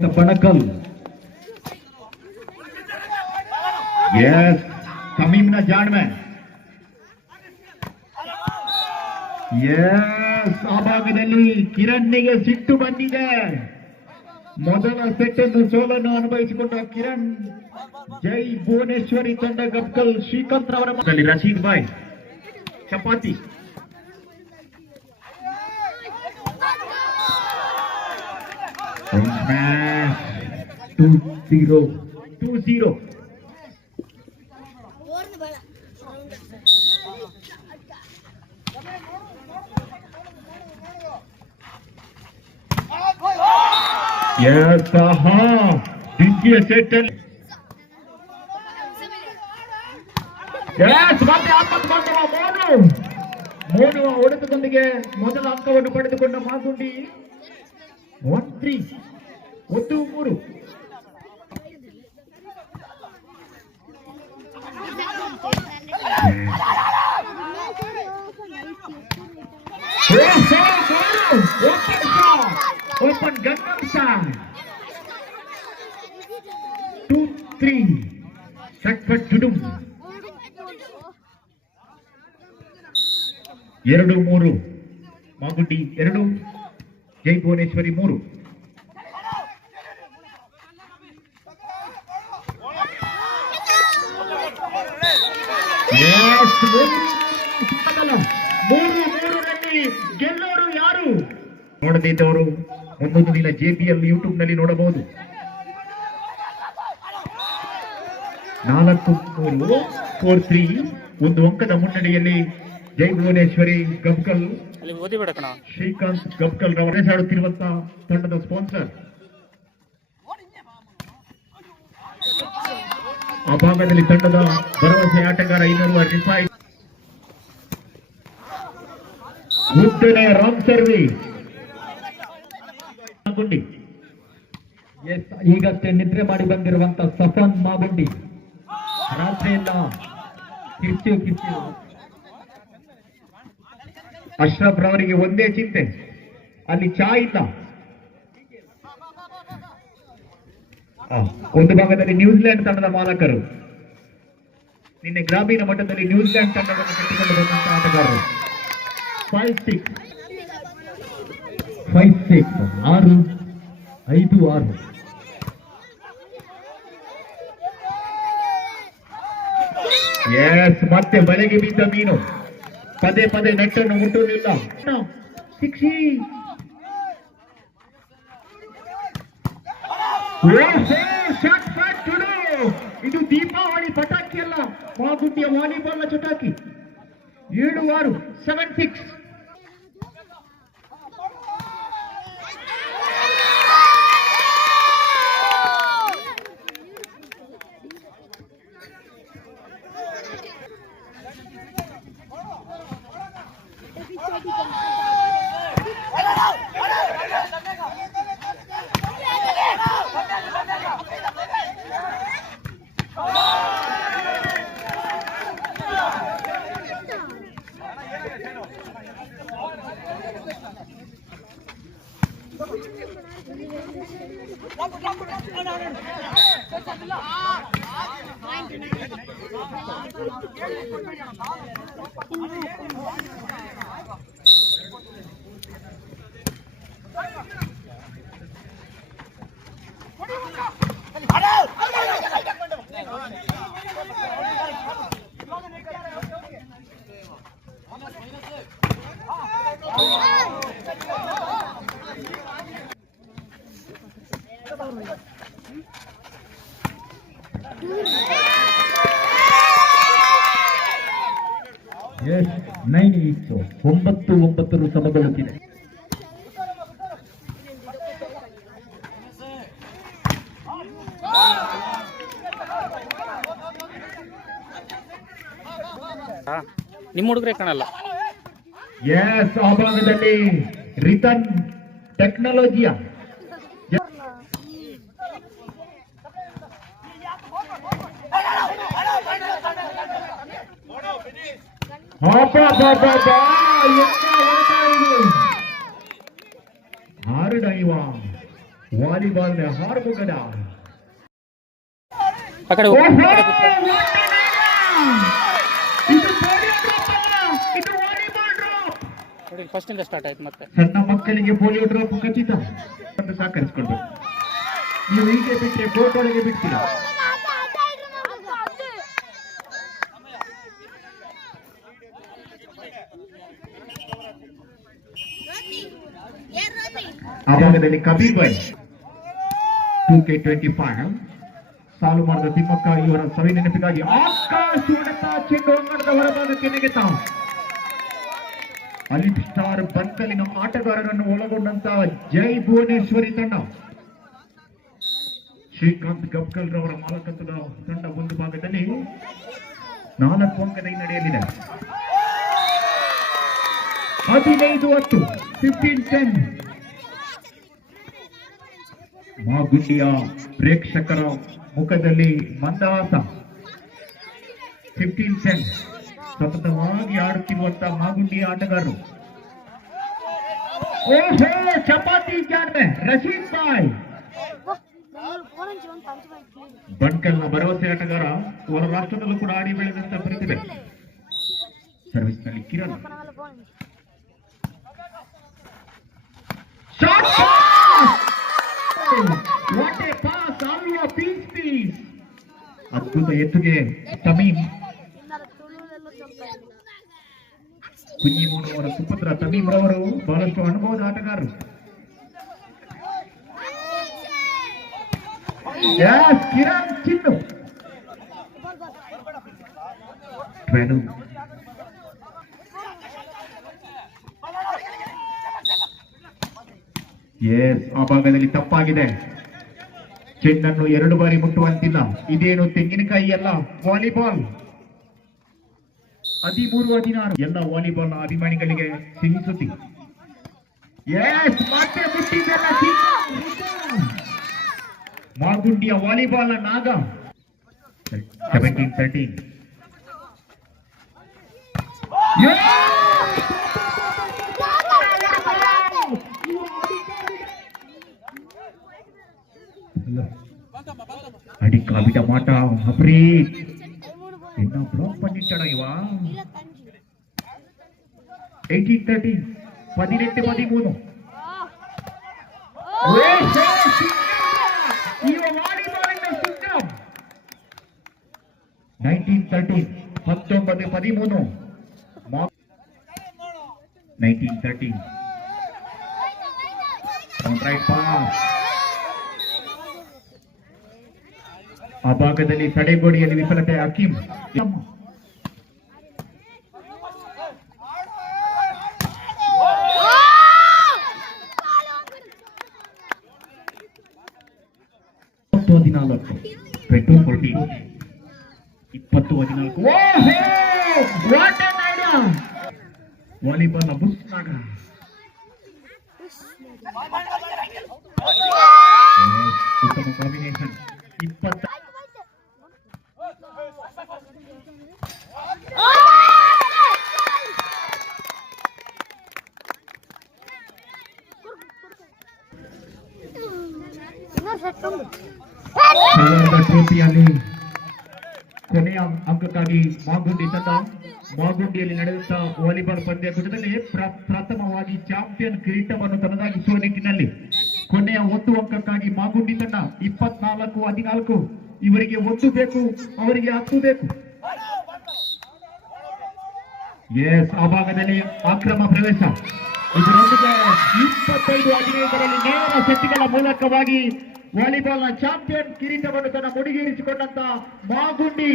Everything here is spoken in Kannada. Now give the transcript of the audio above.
Panakal. Yes, Tamimna Janman. Yes, ಆಭಾಗದಲ್ಲಿ ಕಿರಣ್ಗೆ ಸಿಟ್ಟು ಬಂದಿದೆ. ಮೊದಲ ಸೆಟ್ ಅನ್ನು ಸೋಲನ್ನು ಅನುಭವಿಸಿಕೊಂಡ ಕಿರಣ್ ಜೈ ಭುವನೇಶ್ವರಿ ತಂಡ ಗಬ್ಕಲ್ ಶ್ರೀಕಾಂತ್ ರವರ ಮಕ್ಕಳಲ್ಲಿ ರಶೀದ್ ಬಾಯ್ ಚಪಾತಿ smash 2-0 Yes, द्वितीय सेट Yes, ಮತ್ತೆ ಆತ್ಮಕಮಾಡುವ ಮೋನು ಹೊಡೆತದೊಂದಿಗೆ ಮೊದಲ ಅಂಕವನ್ನು ಪಡೆದುಕೊಂಡ Magundi 1-3 1-3 Open Gangnam Style 2-3 Shakpat Judum 2-3 Magundi 2 Jai Bhuvaneshwari 3 Yes 3 ಗೆಲ್ಲೋರು ಯಾರು ನೋಡದಿದ್ದವರು ಒಂದೊಂದು ದಿನ JPL ಯೂಟ್ಯೂಬ್ ನಲ್ಲಿ ನೋಡಬಹುದು 4-3 ಒಂದು ಅಂಕದ ಮುನ್ನಡೆಯಲ್ಲಿ ಜೈ ಭುವನೇಶ್ವರಿ ಗಬ್ಕಲ್ ಶ್ರೀಕಾಂತ್ ಗಬ್ಕಲ್ ರವರೇ ಆಡುತ್ತಿರುವಂತಹ ತಂಡದ ಸ್ಪಾನ್ಸರ್ ಆ ಭಾಗದಲ್ಲಿ ತಂಡದ ಭರವಸೆ ಆಟಗಾರ 200 ರೂಪಾಯಿ ಉದ್ದನೆ ರಾಂಗ್ ಸರ್ವಿಸ್ ಮಾಗುಂಡಿ ಎಸ್ ಈಗಷ್ಟೇ ನಿದ್ರೆ ಮಾಡಿ ಬಂದಿರುವಂತ ಸಫನ್ ಮಾಗುಂಡಿ ರಾತ್ರಿಯಿಂದ ಕಿರ್ಚು ಅಶ್ರಫ್ ರವರಿಗೆ ಒಂದೇ ಚಿಂತೆ ಅಲ್ಲಿ ಚಾ ಇಲ್ಲ ಒಂದು ಭಾಗದಲ್ಲಿ ನ್ಯೂಜಿಲೆಂಡ್ ತಂಡದ ಮಾಲಕರು ನಿನ್ನೆ ಗ್ರಾಮೀಣ ಮಟ್ಟದಲ್ಲಿ ನ್ಯೂಜಿಲೆಂಡ್ ತಂಡವನ್ನು ಕಟ್ಟಿಕೊಂಡು ಬಂದಂತಹ ಆಟಗಾರರು 5-6 5-6 ಎಸ್ ಮತ್ತೆ ಬಲೆಗೆ ಬಿದ್ದ ಮೀನು ಪದೇ ಪದೇ ನೆಟ್ಟನ್ನು ಮುಟ್ಟುವುದಿಲ್ಲ ಇದು ದೀಪಾವಳಿ ಪಟಾಕಿ ಅಲ್ಲ ಮಾಗುಂಡಿಯ ವಾಲಿಬಾಲ್ ಚಟಾಕಿ 7-6 7-6 Yes, 9-8 9-9 ಸಮಗೊಳ್ಳುತ್ತಿದೆ ನಿಮ್ಮ ಹುಡುಗರೇ ಕಾಣಲ್ಲ ಎಸ್ ಆ ಭಾಗದಲ್ಲಿ ರಿಟರ್ನ್ ಟೆಕ್ನಾಲಜಿಯ ಹಾರು ಡೈವ ವಾಲಿಬಾಲ್ ಹಾರ್ಮುಗಡ. ಆ ಕಡೆ ಹೋಗು. ಓಹೋ, what an idea! ಇದು ಪೋಲಿಯೋ ಡ್ರಾಪ್ ಅಲ್ಲ, ಇದು ವಾಲಿಬಾಲ್ ಡ್ರಾಪ್. ನೋಡಿ ಫಸ್ಟ್ ಇಂದ ಸ್ಟಾರ್ಟ್ ಆಯ್ತು ಮತ್ತೆ. ಸಣ್ಣ ಮಕ್ಕಳಿಗೆ ಪೋಲಿಯೋ ಡ್ರಾಪ್ ಖಚಿತ ಅಂತ ಸಹಕರಿಸಿಕೊಳ್ಬೇಕು. ನೀವು ಹೀಗೆ ಬಿಟ್ಟರೆ ಕೋರ್ಟ್ ಒಳಗೆ ಬಿಡ್ತೀರಾ. ಆ ಭಾಗದಲ್ಲಿ ಕಬೀರ್ ಬಾಯ್ 2K25 ಸಾಲು ಮಾಡಿದ ತಿಮ್ಮಕ್ಕ ಇವರ ಸವಿ ನೆನಪಿಗಾಗಿ ಆಕಾಶ ಹೊಡೆತ ಚೆಂಡು ಅಂಗಣದ ಹೊರಭಾಗಕ್ಕೆ ನೆಗೆತ. ಅಲಿಫ್ ಸ್ಟಾರ್ ಬಂಕಲಿನ ಆಟಗಾರರನ್ನು ಒಳಗೊಂಡಂತಹ ಜೈ ಭುವನೇಶ್ವರಿ ತಂಡ, ಶ್ರೀಕಾಂತ್ ಗಬ್ಕಲ್ ರವರ ಮಾಲಕತ್ವದ ತಂಡ ಒಂದು ಭಾಗದಲ್ಲಿ 4 ಅಂಕದ ಹಿನ್ನಡೆಯಲ್ಲಿದೆ. 15-10 15-10. ಮಾಗುಂಡಿಯ ಪ್ರೇಕ್ಷಕರ ಮುಖದಲ್ಲಿ ಮಂದಹಾಸ. 15-10 ಸತತವಾಗಿ ಆಡುತ್ತಿರುವಂತಹ ಮಾಗುಂಡಿಯ ಆಟಗಾರರು. ಓಹೋ, ಚಪಾತಿ ಜಾನ್ಮೆ ರಶೀದ್ ಬಾಯ್ ಬಣ್ಕಲ್ನ ಭರವಸೆ ಆಟಗಾರ, ಹೊರ ರಾಷ್ಟ್ರದಲ್ಲೂ ಕೂಡ ಆಡಿ ಬೆಳೆದಂತ ಪ್ರತಿಭೆ. ಸರ್ವಿಸ್ನಲ್ಲಿ Kiran shot. What a pass, ಆಲ್ವಾ ಪೀಸ್. ಅದ್ಭುತ ಎತ್ತುಗೆ ತಮೀಮ್ ಕುഞ്ഞിಮೋನು ಅವರ ಸುಪುತ್ರ ತಮೀಮ್ ರವರು ಬಹಳಷ್ಟು ಅನುಭವದ ಆಟಗಾರರು. ಕಿರಣ್ ಚಿನ್ನು ಟ್ವೆನು. ಆ ಭಾಗದಲ್ಲಿ ತಪ್ಪಾಗಿದೆ. ಚೆಂಡನ್ನು 2 ಬಾರಿ ಮುಟ್ಟುವಂತಿಲ್ಲ. ಇದೇನು ತೆಂಗಿನಕಾಯಿ ಅಲ್ಲ, ವಾಲಿಬಾಲ್. 13-16 ಎಲ್ಲ ವಾಲಿಬಾಲ್ ಅಭಿಮಾನಿಗಳಿಗೆ ಸಿಹಿ ಸುದ್ದಿ. ಮತ್ತೆ ಮುಟ್ಟಿದ್ದೆಲ್ಲ ಮಾಗುಂಡಿಯ ವಾಲಿಬಾಲ್ ನಾಗ. 17-13. அடிக்காவிட மாட்டான் அப்படி என்ன பிளாக் பண்ணிட்டானா இவா. 18-13 18-13. இவ வாலிபாலின் சுத்தம். 19-13 19-13. 19-13 on right pass. ಆ ಭಾಗದಲ್ಲಿ ತಡೆಗೋಡೆಯಲ್ಲಿ ವಿಫಲತೆ. ಹಕೀಮ್ ವಾಲಿಬಾಲ್ ಬುಸ್ನಾಗ ಉತ್ತಮ ಕಾಂಬಿನೇಷನ್. 20 ಟ್ರೋಫಿಯಲ್ಲಿ ಕೊನೆಯ ಅಂಕಕ್ಕಾಗಿ ಮಾಗುಂಡಿ ತಂಡ ಮಾಗುಂಡಿಯಲ್ಲಿ ನಡೆದಂತಹ ವಾಲಿಬಾಲ್ ಪಂದ್ಯಾಕೂಟದಲ್ಲಿ ಪ್ರಥಮವಾಗಿ ಚಾಂಪಿಯನ್ ಕಿರೀಟವನ್ನು ತನ್ನದಾಗಿಸುವ ನಿಟ್ಟಿನಲ್ಲಿ ಕೊನೆಯ 1 ಅಂಕಕ್ಕಾಗಿ ಮಾಗುಂಡಿ ತಂಡ 24-14. ಇವರಿಗೆ 1 ಬೇಕು, ಅವರಿಗೆ 10 ಬೇಕು. ಆ ಭಾಗದಲ್ಲಿ ಅಕ್ರಮ ಪ್ರವೇಶ. ಇದರೊಂದಿಗೆ 25-15ರಲ್ಲಿ ನೇರ ಸೆಟ್ಗಳ ಮೂಲಕವಾಗಿ ವಾಲಿಬಾಲ್ನ ಚಾಂಪಿಯನ್ ಕಿರೀಟವನ್ನು ತನ್ನ ಮುಡಿಗೇರಿಸಿಕೊಂಡಂತ ಮಾಗುಂಡಿ